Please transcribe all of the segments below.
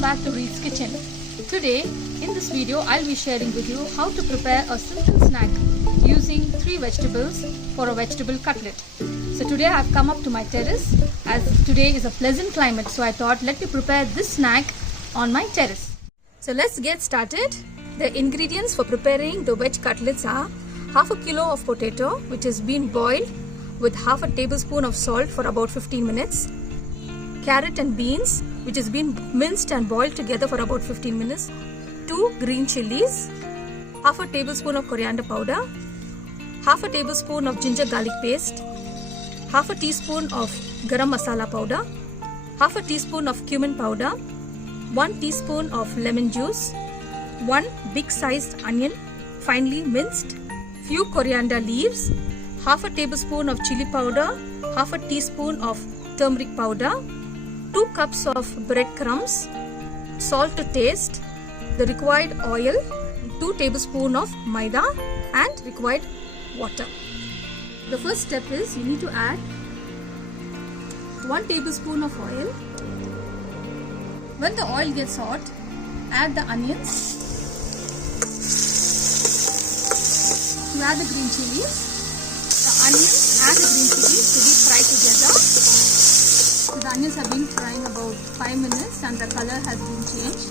welcome back to Reed's Kitchen. Today in this video I'll be sharing with you how to prepare a simple snack using 3 vegetables for a vegetable cutlet. So today I've come up to my terrace as today is a pleasant climate, so I thought let me prepare this snack on my terrace. So let's get started. The ingredients for preparing the veg cutlets are half a kilo of potato which has been boiled with half a tablespoon of salt for about 15 minutes. Carrot and beans which has been minced and boiled together for about 15 minutes. 2 green chilies, half a tablespoon of coriander powder, half a tablespoon of ginger garlic paste, half a teaspoon of garam masala powder, half a teaspoon of cumin powder, 1 teaspoon of lemon juice, 1 big sized onion finely minced, few coriander leaves, half a tablespoon of chili powder, half a teaspoon of turmeric powder, 2 cups of breadcrumbs, salt to taste, the required oil, 2 tablespoons of maida and required water. The first step is you need to add 1 tablespoon of oil. When the oil gets hot, add the onions. You add the green chilies. The onions and the green chilies to be fried together. So the onions have been frying about 5 minutes and the color has been changed.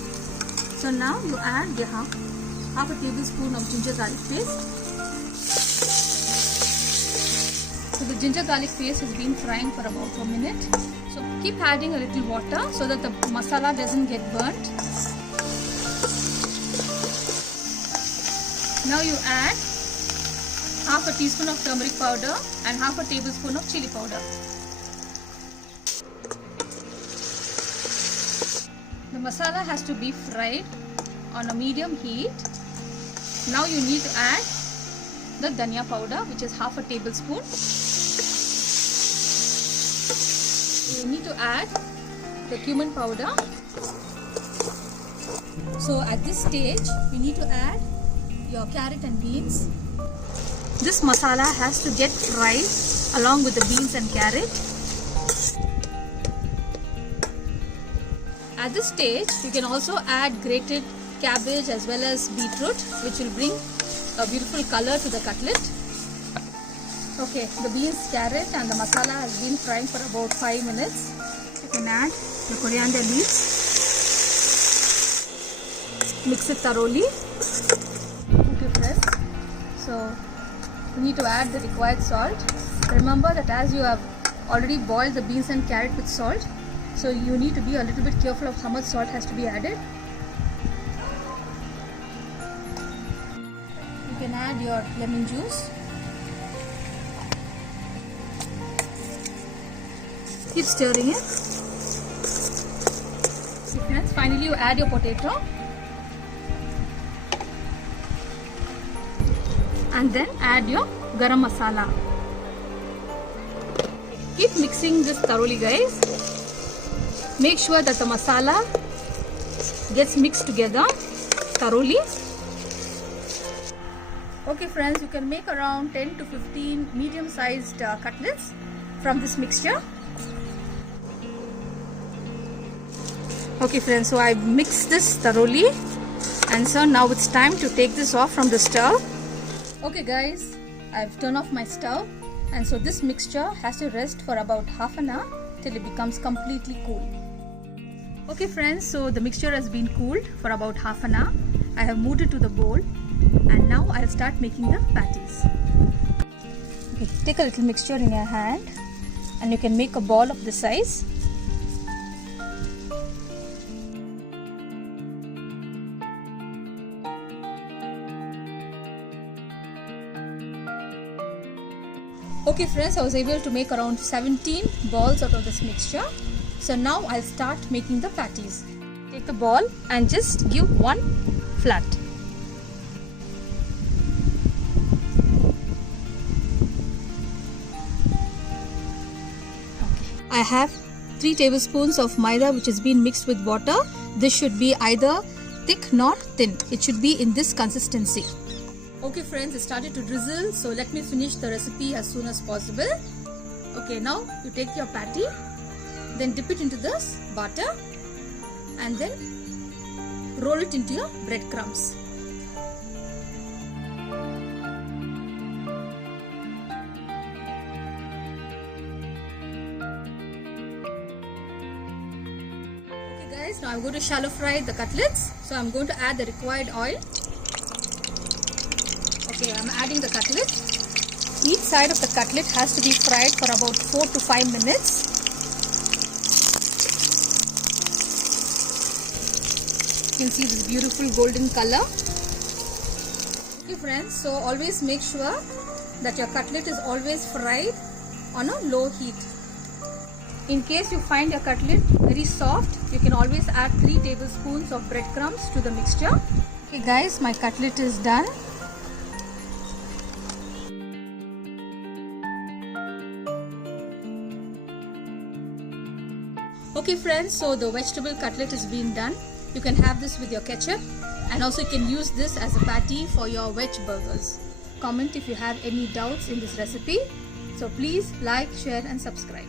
So now you add the half a tablespoon of ginger garlic paste. So the ginger garlic paste has been frying for about a minute. So keep adding a little water so that the masala doesn't get burnt. Now you add half a teaspoon of turmeric powder and half a tablespoon of chili powder. The masala has to be fried on a medium heat. Now you need to add the dhania powder which is half a tablespoon. You need to add the cumin powder. So at this stage you need to add your carrot and beans. This masala has to get fried along with the beans and carrot. At this stage you can also add grated cabbage as well as beetroot which will bring a beautiful color to the cutlet. Okay, the beans, carrot and the masala has been frying for about 5 minutes. You can add the coriander leaves. Mix it thoroughly. Okay friends, so you need to add the required salt. Remember that as you have already boiled the beans and carrot with salt, so you need to be a little bit careful of how much salt has to be added. You can add your lemon juice. Keep stirring it. So friends, finally you add your potato. And then add your garam masala. Keep mixing this thoroughly guys. Make sure that the masala gets mixed together thoroughly. Okay friends, you can make around 10 to 15 medium sized cutlets from this mixture. Okay friends, so I've mixed this thoroughly and so now it's time to take this off from the stove. Okay guys, I've turned off my stove and so this mixture has to rest for about half an hour till it becomes completely cool. Okay friends, so the mixture has been cooled for about half an hour. I have moved it to the bowl and now I'll start making the patties. Okay, take a little mixture in your hand and you can make a ball of this size. Okay friends, I was able to make around 17 balls out of this mixture. So now I'll start making the patties. Take the ball and just give one flat. Okay. I have 3 tablespoons of maida which has been mixed with water. This should be either thick nor thin. It should be in this consistency. Okay friends, it started to drizzle, so let me finish the recipe as soon as possible. Okay, now you take your patty, then dip it into this butter and then roll it into your breadcrumbs. Okay guys, now I'm going to shallow fry the cutlets. So I'm going to add the required oil. Okay, I'm adding the cutlet. Each side of the cutlet has to be fried for about 4 to 5 minutes. You can see this beautiful golden color. Okay friends, so always make sure that your cutlet is always fried on a low heat. In case you find your cutlet very soft, you can always add 3 tablespoons of breadcrumbs to the mixture. Okay guys, my cutlet is done. Okay friends, so the vegetable cutlet is being done. You can have this with your ketchup, and also you can use this as a patty for your veg burgers. Comment if you have any doubts in this recipe. So please like, share and subscribe.